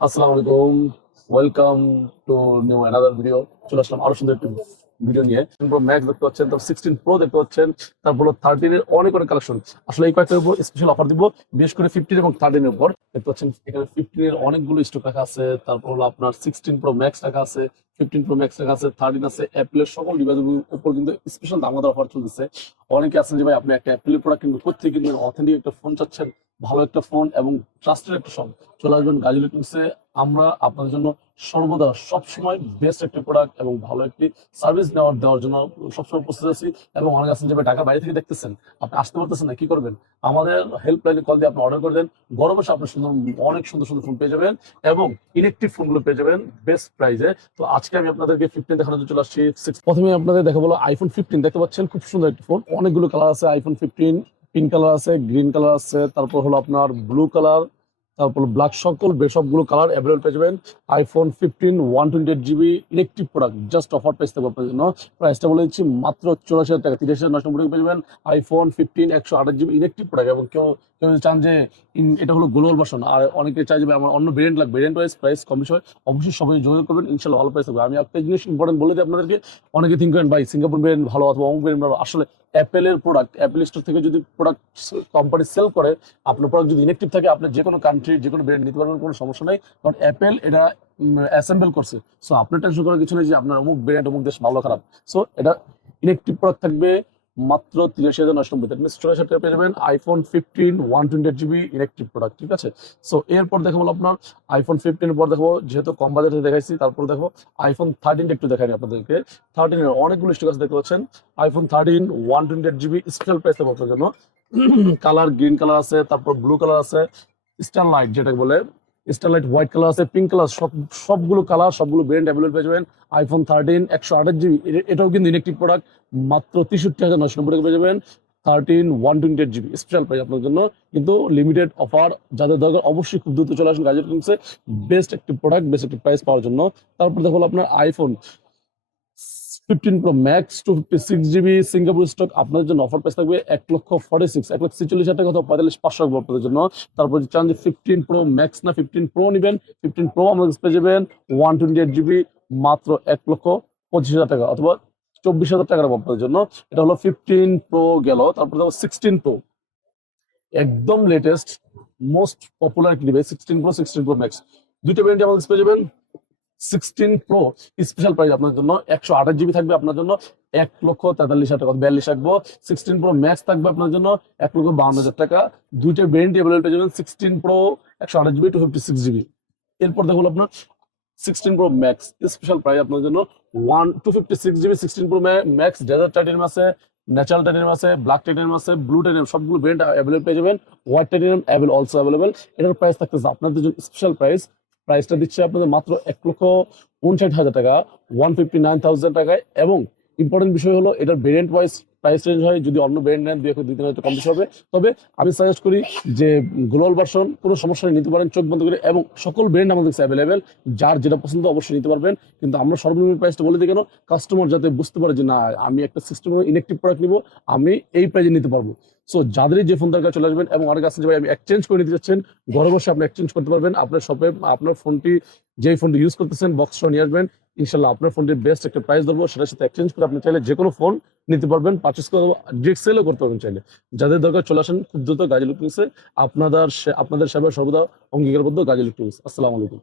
আসসালামু আলাইকুম। Welcome to new another video চলে আসলাম আরও সুন্দর একটি ভিডিও নিয়ে। দেখতে পাচ্ছেন, তারপর সিক্সটিন প্রো দেখতে পাচ্ছেন, তারপর থার্টিন এর অনেক অনেক কালেকশন আসলে এই কয়েকটার উপর স্পেশাল অফার দিব, বিশেষ করে ফিফটিন এবং থার্টিন এর উপর। দেখতে পাচ্ছেন, এখানে ফিফটিন এর অনেকগুলো স্টক রাখা আছে, তারপর হলো আপনার সিক্সটিন প্রো ম্যাক্স রাখা আছে ফিফটিন প্রো ম্যাক্স রাখা আছে থার্টিন আছে অ্যাপেলের সকল ডিভাইসের উপর কিন্তু স্পেশাল দামাদার অফার চলতেছে। অনেকে আছেন যে ভাই, আপনি একটা অ্যাপেলের প্রোডাক্ট কিন্তু কোথেকে কিনবেন অথেন্টিক একটা ফোন চাচ্ছেন ভালো একটা ফোন এবং ট্রাস্টের একটা ফোন চলে আসবেন গাজী ইলেকট্রনিক্সে আমরা আপনাদের জন্য সর্বদা সবসময় বেস্ট একটা প্রোডাক্ট এবং ভালো একটি সার্ভিস নেওয়ার, দেওয়ার জন্য সবসময় প্রস্তুত আছি এবং অনেক আছেন যে ঢাকা বাইরে থেকে দেখতেছেন। আপনি আসতে পারতেছেন না, কি করবেন? আমাদের হেল্পলাইনে কল দিয়ে আপনি অর্ডার করে দেন। গরম আপনি সুন্দর, অনেক সুন্দর সুন্দর ফোন পেয়ে যাবেন এবং ইলেকট্রিক ফোনগুলো পেয়ে যাবেন বেস্ট প্রাইসে তো আজকে আমি আপনাদেরকে ফিফটিন দেখানোর জন্য চলে আসছি। প্রথমে আপনাদের দেখা বলো আইফোন ফিফটিন দেখতে পাচ্ছেন খুব সুন্দর একটি ফোন অনেকগুলো কালার আছে আইফোন ফিফটিন পিঙ্ক কালার আছে, গ্রিন কালার আছে, তারপর হলো আপনার ব্লু কালার, তারপর ব্ল্যাক সকল বে- সবগুলো কালার অ্যাভেলেবল পেয়ে যাবেন। IPhone fifteen one twenty eight GB electric product just offer price থাকবে আপনার জন্য প্রাইসটা বলে দিচ্ছি মাত্র চৌরাশি হাজার টাকা, তিরিশ হাজার নশো টাকা পেয়ে যাবেন আইফোন ফিফটিন একশো আঠাশ জিবি ইলেকট্রিক প্রোডাক্ট এবং কেউ কেউ চান যে এটা হলো গ্লোবাল ভার্সন আর অনেকে চাই যে ভাই আমার অন্য ভেরিয়েন্ট লাগবে ভেরিয়েন্ট ওয়াইজ প্রাইস কম বেশি হয়, অবশ্যই সবাই যোগাযোগ করবেন, ইনশাল্লাহ ভালো প্রাইস থাকবে। আমি একটা জিনিস ইম্পর্টেন্ট বলে দিই আপনাদেরকে, অনেকে থিঙ্ক করেন, ভাই সিঙ্গাপুর ভেরিয়েন্ট ভালো অথবা অমুক ভেরিয়েন্ট ভালো। আসলে অ্যাপেলের প্রোডাক্ট অ্যাপেল স্টোর থেকে যদি প্রোডাক্ট কোম্পানি সেল করে, আপনার প্রোডাক্ট যদি ইনেকটিভ থাকে, আপনার যে কোনো কান্ট্রি যে কোনো ব্র্যান্ড নিতে পারবেন, কোনো সমস্যা নেই। কারণ অ্যাপেল এটা অ্যাসেম্বল করছে। সো আপনার টেনশন করার কিছু নেই যে আপনার অমুক ব্র্যান্ড অমুক দেশ ভালো খারাপ। সো এটা ইনেকটিভ প্রোডাক্ট থাকবে। মাত্র তিরাশি হাজার নশো নব্বই মিনস চল্লিশ হাজার পেয়ে যাবেন iPhone fifteen one twenty GB electric product ঠিক আছে? সো এরপর দেখাবো আপনার আইফোন ফিফটিন পর দেখো যেহেতু কম বাজারে দেখাইছি, তারপর দেখো আইফোন থার্টিন একটু দেখাই আপনাদেরকে। থার্টিন এর অনেকগুলো স্টিকার দেখতে পাচ্ছেন? IPhone thirteen one twenty GB special price দেবো আপনার জন্য কালার গ্রিন কালার আছে, তারপর ব্লু কালার আছে স্টার লাইট যেটাকে বলে স্টারলাইট হোয়াইট কালার আছে পিঙ্ক কালার সব, সবগুলো কালার সবগুলো ব্র্যান্ড অ্যাভেলেবল পেয়ে যাবেন। আইফোন থার্টিন একশো আঠাশ জিবি এটাও কিন্তু ইলেকট্রিক প্রোডাক্ট মাত্র তেষট্টি হাজার নশো নব্বই পেয়ে যাবেন। Thirteen one twenty eight GB special price আপনার জন্য। কিন্তু লিমিটেড অফার যাদের দরকার অবশ্যই খুব দ্রুত চলে আসুন কিংসে বেস্ট একটি প্রোডাক্ট বেস্ট একটি প্রাইস পাওয়ার জন্য। তারপর দেখো আপনার iPhone fifteen pro max two fifty six GB Singapore stock আপনাদের জন্য অফার প্রাইস থাকবে এক লক্ষ ফর্টি সিক্স এক লক্ষ ছেচল্লিশ হাজার টাকা পঁয়তাল্লিশ পাঁচশো আপনাদের জন্য। তারপর চান যে ফিফটিন প্রো ম্যাক্স না ফিফটিন প্রো নেবেন ফিফটিন প্রো আমাদের পেয়ে যাবেন ওয়ান টোয়েন্টি এইট জিবি মাত্র এক লক্ষ পঁচিশ হাজার টাকা অথবা চব্বিশ হাজার টাকা আপনাদের জন্য। এটা হলো ফিফটিন প্রো গেল, তারপর দেখো সিক্সটিন প্রো একদম লেটেস্ট মোস্ট পপুলার একটি device sixteen pro sixteen pro max দুইটা ভ্যারিয়েন্ট আমাদের পেয়ে যাবেন সিক্সটিন প্রো স্পেশাল প্রাইস আপনার জন্য। একশো আঠাশ জিবি থাকবে আপনার জন্য। এক লক্ষ তেতাল্লিশ হাজার টাকা বিয়াল্লিশ রাখব। সিক্সটিন প্রো ম্যাক্স থাকবে আপনার জন্য এক লক্ষ বাউন্ন হাজার টাকা। দুইটা ভ্যারিয়েন্ট অ্যাভেলেবল পেয়ে যাবেন সিক্সটিন প্রো একশো আঠাশ GB two fifty six GB এরপর দেখুন আপনার sixteen pro max special price আপনার জন্য one two fifty six GB sixteen pro max desert titanium আছে ন্যাচারাল টাইটেনিয়াম আছে ব্ল্যাক টাইটেনিয়াম আছে ব্লু টাইটেনিয়াম সবগুলো ব্র্যান্ড অ্যাভেলেবল পেয়ে যাবেন। White titanium avail also available এটার প্রাইস থাকতেছে আপনাদের জন্য স্পেশাল প্রাইস প্রাইসটা দিচ্ছে আপনাদের মাত্র এক লক্ষ উনষাট হাজার টাকা ওয়ান ফিফটি নাইন থাউজেন্ড টাকায়। এবং ইম্পর্টেন্ট বিষয় হলো, এটার ভেরিয়েন্ট ওয়াইজ প্রাইস রেঞ্জ হয়, যদি অন্য ভেরিয়েন্ট নেন, দুই এক দুই তিন হাজার কম বেশি হবে। তবে আমি সাজেস্ট করি যে গ্লোবাল ভার্সন কোনো সমস্যা নিতে পারেন, চোখ বন্ধ করে। এবং সকল ব্র্যান্ড আমাদের কাছে অ্যাভেলেবেল যার যেটা পছন্দ অবশ্যই নিতে পারবেন। কিন্তু আমরা সর্বনিম্ন প্রাইসটা বলে দিই কেন? কাস্টমার যাতে বুঝতে পারে যে না, আমি একটা সিস্টেম ইলেকট্রিক প্রোডাক্ট নিব, আমি এই প্রাইজে নিতে পারব। সো যাদেরই যে ফোন দরকার চলে আসবেন এবং অনেক আছে যে ভাই, আমি এক্সচেঞ্জ করে নিতে চাচ্ছেন ঘরে বসে আপনি এক্সচেঞ্জ করতে পারবেন। আপনার শপে আপনার ফোনটি যেই ফোনটি ইউজ করতেছেন বক্সটা নিয়ে আসবেন। ইনশাল্লাহ আপনার ফোনটির বেস্ট একটা প্রাইস দেবো সেটার সাথে এক্সচেঞ্জ করে আপনি চাইলে যে কোনো ফোন নিতে পারবেন পারচেস করে ডিরেক্ট সেলও করতে পারবেন চাইলে। যাদের দরকার চলে আসেন, খুব দ্রুত গাজী ইলেকট্রনিক্সে আপনাদের আপনাদের সেবা সর্বদা অঙ্গীকারবদ্ধ গাজী ইলেকট্রনিক্স আসসালামু আলাইকুম।